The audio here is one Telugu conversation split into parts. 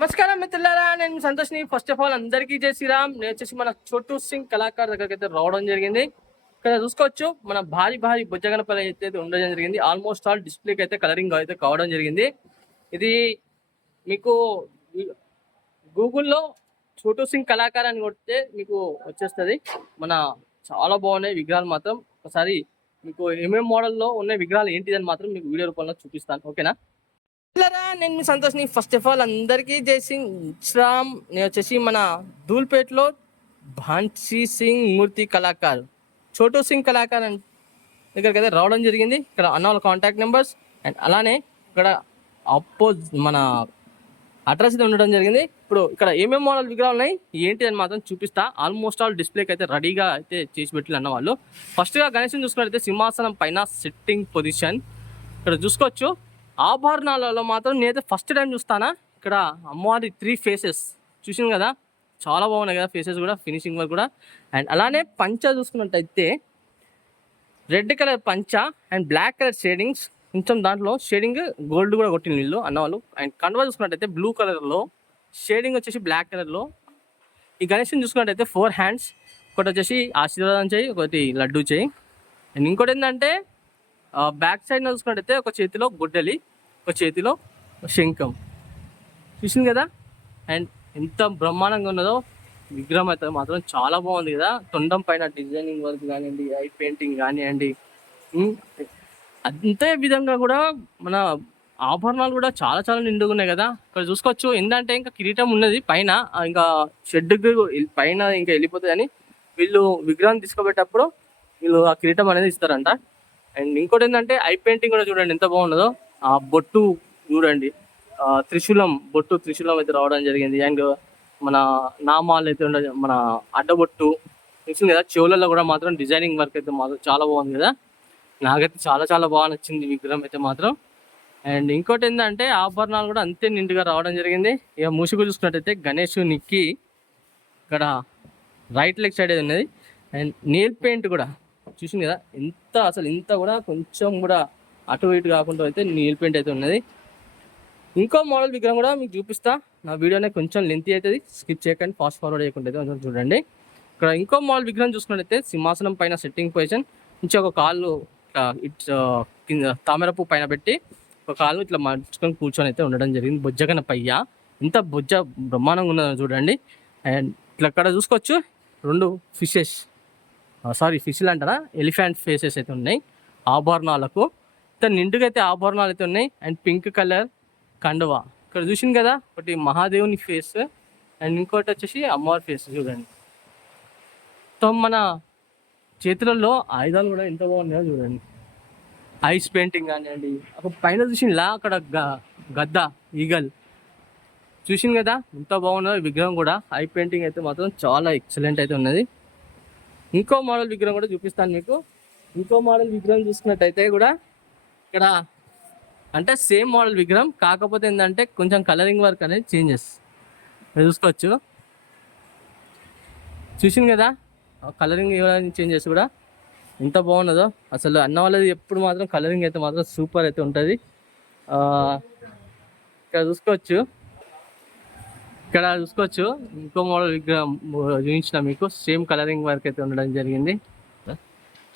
నమస్కారం మిత్రులారా, నేను సంతోష్ని. ఫస్ట్ ఆఫ్ ఆల్ అందరికీ జై శ్రీరామ్. నేను వచ్చేసి మన చోటు సింగ్ కళాకారు దగ్గరికి అయితే రావడం జరిగింది. ఇక్కడ చూసుకోవచ్చు మన భారీ భారీ బుజ్జగనపల్లి అయితే ఉండడం జరిగింది. ఆల్మోస్ట్ ఆల్ డిస్ప్లేకి అయితే కలరింగ్ అయితే కావడం జరిగింది. ఇది మీకు గూగుల్లో చోటు సింగ్ కళాకారు అని కొడితే మీకు వచ్చేస్తుంది. మన చాలా బాగున్నాయి విగ్రహాలు మాత్రం. ఒకసారి మీకు ఏమేమి మోడల్లో ఉన్న విగ్రహాలు ఏంటిదని మాత్రం మీకు వీడియో రూపంలో చూపిస్తాను, ఓకేనా? నేను మీ సంతోష్ని. ఫస్ట్ ఆఫ్ ఆల్ అందరికీ జై శ్రీరామ్. నేను వచ్చేసి మన ధూల్పేటలో భాన్సీ సింగ్ మూర్తి కళాకారు, చోటు సింగ్ కళాకారు దగ్గరికి అయితే రావడం జరిగింది. ఇక్కడ అన్న వాళ్ళ కాంటాక్ట్ నెంబర్స్ అండ్ అలానే ఇక్కడ మన అడ్రస్ అయితే ఉండడం జరిగింది. ఇప్పుడు ఇక్కడ ఏమేమి మోడల్ విగ్రహాలు ఉన్నాయి ఏంటి అని మాత్రం చూపిస్తా. ఆల్మోస్ట్ ఆల్ డిస్ప్లేకి అయితే రెడీగా అయితే చేసి పెట్టి అన్న వాళ్ళు. ఫస్ట్గా గణేశం చూసుకున్నట్టయితే సింహాసనం పైన సిట్టింగ్ పొజిషన్ ఇక్కడ చూసుకోవచ్చు. ఆభరణాలలో మాత్రం నేనైతే ఫస్ట్ టైం చూస్తానా. ఇక్కడ అమ్మవారి 3 ఫేసెస్ చూసింది కదా, చాలా బాగున్నాయి కదా ఫేసెస్ కూడా, ఫినిషింగ్ వర్క్ కూడా. అండ్ అలానే పంచ చూసుకున్నట్టయితే రెడ్ కలర్ పంచ అండ్ బ్లాక్ కలర్ షేడింగ్స్, కొంచెం దాంట్లో షేడింగ్ గోల్డ్ కూడా కొట్టిన వీళ్ళు అన్నవాళ్ళు. అండ్ కండువా చూసుకున్నట్టయితే బ్లూ కలర్లో, షేడింగ్ వచ్చేసి బ్లాక్ కలర్లో. ఈ గణేశం చూసుకున్నట్టయితే 4 హ్యాండ్స్, ఒకటి వచ్చేసి ఆశీర్వాదం చేయి, ఒకటి లడ్డు చేయి. అండ్ ఇంకోటి ఏంటంటే బ్యాక్ సైడ్ చూసుకున్నట్టయితే ఒక చేతిలో గొడ్డలి, ఒక చేతిలో శంఖం, చూసింది కదా. అండ్ ఎంత బ్రహ్మాండంగా ఉన్నదో విగ్రహం అయితే మాత్రం చాలా బాగుంది కదా. తొండం పైన డిజైనింగ్ వర్క్ కానివ్వండి, ఐ పెయింటింగ్ కానివ్వండి, అంతే విధంగా కూడా మన ఆభరణాలు కూడా చాలా చాలా నిండుగా ఉన్నాయి కదా. ఇక్కడ చూసుకోవచ్చు. ఏంటంటే ఇంకా కిరీటం ఉన్నది పైన, ఇంకా షెడ్ పైన ఇంకా వెళ్ళిపోతుంది అని వీళ్ళు విగ్రహం తీసుకుపోయేటప్పుడు వీళ్ళు ఆ కిరీటం అనేది ఇస్తారంట. అండ్ ఇంకోటి ఏంటంటే ఐ పెయింటింగ్ కూడా చూడండి ఎంత బాగున్నదో. ఆ బొట్టు చూడండి, త్రిశూలం బొట్టు, త్రిశూలం అయితే రావడం జరిగింది. అండ్ మన నామాలు అయితే ఉండే, మన అడ్డబొట్టు చూసింది కదా. చెవులలో కూడా మాత్రం డిజైనింగ్ వర్క్ అయితే మాత్రం చాలా బాగుంది కదా. నాకైతే చాలా చాలా బాగా నచ్చింది విగ్రహం అయితే మాత్రం. అండ్ ఇంకోటి ఏంటంటే ఆభరణాలు కూడా అంతే నిండుగా రావడం జరిగింది. ఇక మూసిగు చూసుకున్నట్టయితే గణేశునికి ఇక్కడ రైట్ లెగ్ సైడ్ ఉన్నది. అండ్ నెయిల్ పెయింట్ కూడా చూసింది కదా, ఇంత కూడా కొంచెం కూడా అటు ఇటు కాకుండా అయితే నెయిల్ పెయింట్ అయితే ఉన్నది. ఇంకో మోడల్ విగ్రహం కూడా మీకు చూపిస్తా. నా వీడియోనే కొంచెం లెంతీ అవుతుంది, స్కిప్ చేయకండి, ఫాస్ట్ ఫార్వర్డ్ చేయకుండా అయితే కొంచెం చూడండి. ఇక్కడ ఇంకో మోడల్ విగ్రహం చూసుకున్నట్టయితే సింహాసనం పైన సెట్టింగ్ పొజిషన్ నుంచి ఒక కాళ్ళు కింద తామరపు పైన పెట్టి ఒక కాళ్ళు ఇట్లా మర్చుకొని కూర్చొని అయితే ఉండడం జరిగింది. బొజ్జగన పయ్య ఇంత బొజ్జ బ్రహ్మాండంగా ఉన్నదని చూడండి. అండ్ ఇట్లా అక్కడ చూసుకోవచ్చు 2 ఫిష్లు అంటారా, ఎలిఫెంట్ ఫేసెస్ అయితే ఉన్నాయి ఆభరణాలకు. ఇంత నిండుగా అయితే ఆభరణాలు అయితే ఉన్నాయి. అండ్ పింక్ కలర్ కండువా ఇక్కడ చూసింది కదా, ఒకటి మహాదేవుని ఫేస్ అండ్ ఇంకోటి వచ్చేసి అమ్మవారి ఫేస్ చూడండి. మన చేతులలో ఆయుధాలు కూడా ఎంత బాగున్నాయో చూడండి. ఐస్ పెయింటింగ్ కానివ్వండి, ఒక పైన చూసిందిలా అక్కడ గద్ద ఈగల్ చూసింది కదా, ఎంత బాగున్నదో విగ్రహం కూడా. ఐ పెయింటింగ్ అయితే మాత్రం చాలా ఎక్సలెంట్ అయితే ఉన్నది. ఇంకో మోడల్ విగ్రహం కూడా చూపిస్తాను మీకు. ఇంకో మోడల్ విగ్రహం చూసుకున్నట్టయితే కూడా ఇక్కడ అంటే సేమ్ మోడల్ విగ్రహం, కాకపోతే ఏంటంటే కొంచెం కలరింగ్ వర్క్ అనేది చేంజెస్ చూసుకోవచ్చు. చూసింది కదా కలరింగ్ చేంజెస్ కూడా ఎంత బాగున్నదో అసలు. అన్న వాళ్ళది ఎప్పుడు మాత్రం కలరింగ్ అయితే మాత్రం సూపర్ అయితే ఉంటుంది. ఇక్కడ చూసుకోవచ్చు ఇంకో మోడల్ విగ్రహం చూపించిన మీకు, సేమ్ కలరింగ్ వర్క్ అయితే ఉండడం జరిగింది.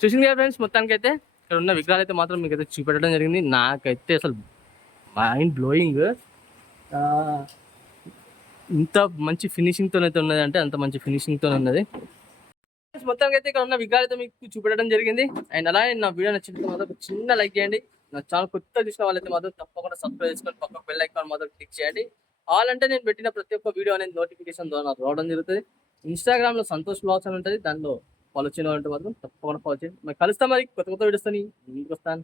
చూసింది కదా ఫ్రెండ్స్, మొత్తానికి అయితే ఇక్కడ ఉన్న విగ్రహాలు అయితే మాత్రం మీకు అయితే చూపెట్టడం జరిగింది. నాకైతే అసలు మైండ్ బ్లోయింగ్. ఇంత మంచి ఫినిషింగ్తో అయితే ఉన్నది అంటే అంత మంచి ఫినిషింగ్తో ఉన్నది. మొత్తానికి అయితే ఇక్కడ ఉన్న విగ్రహాలు అయితే మీకు చూపెట్టడం జరిగింది. అండ్ అలాగే నా వీడియో నచ్చినట్టు మాత్రం ఒక చిన్న లైక్ చేయండి. నా ఛానల్ కొత్త చూసిన వాళ్ళైతే మాత్రం తప్పకుండా సబ్స్క్రైబ్ చేసుకొని పక్క బెల్ ఐకాన్ మాత్రం క్లిక్ చేయండి. ఆల్ అంటే నేను పెట్టిన ప్రతి ఒక్క వీడియో అనేది నోటిఫికేషన్ ద్వారా రావడం జరుగుతుంది. ఇన్స్టాగ్రామ్లో సంతోష్ బ్లాగ్స్ అని ఉంటుంది, దానిలో ఫాలో చేయడం అంటే మాత్రం తప్పకుండా ఫాలో చేయండి. మరి కలుస్తాం, మరి కొత్త వీడియోస్ తో ముందుకు వస్తాను.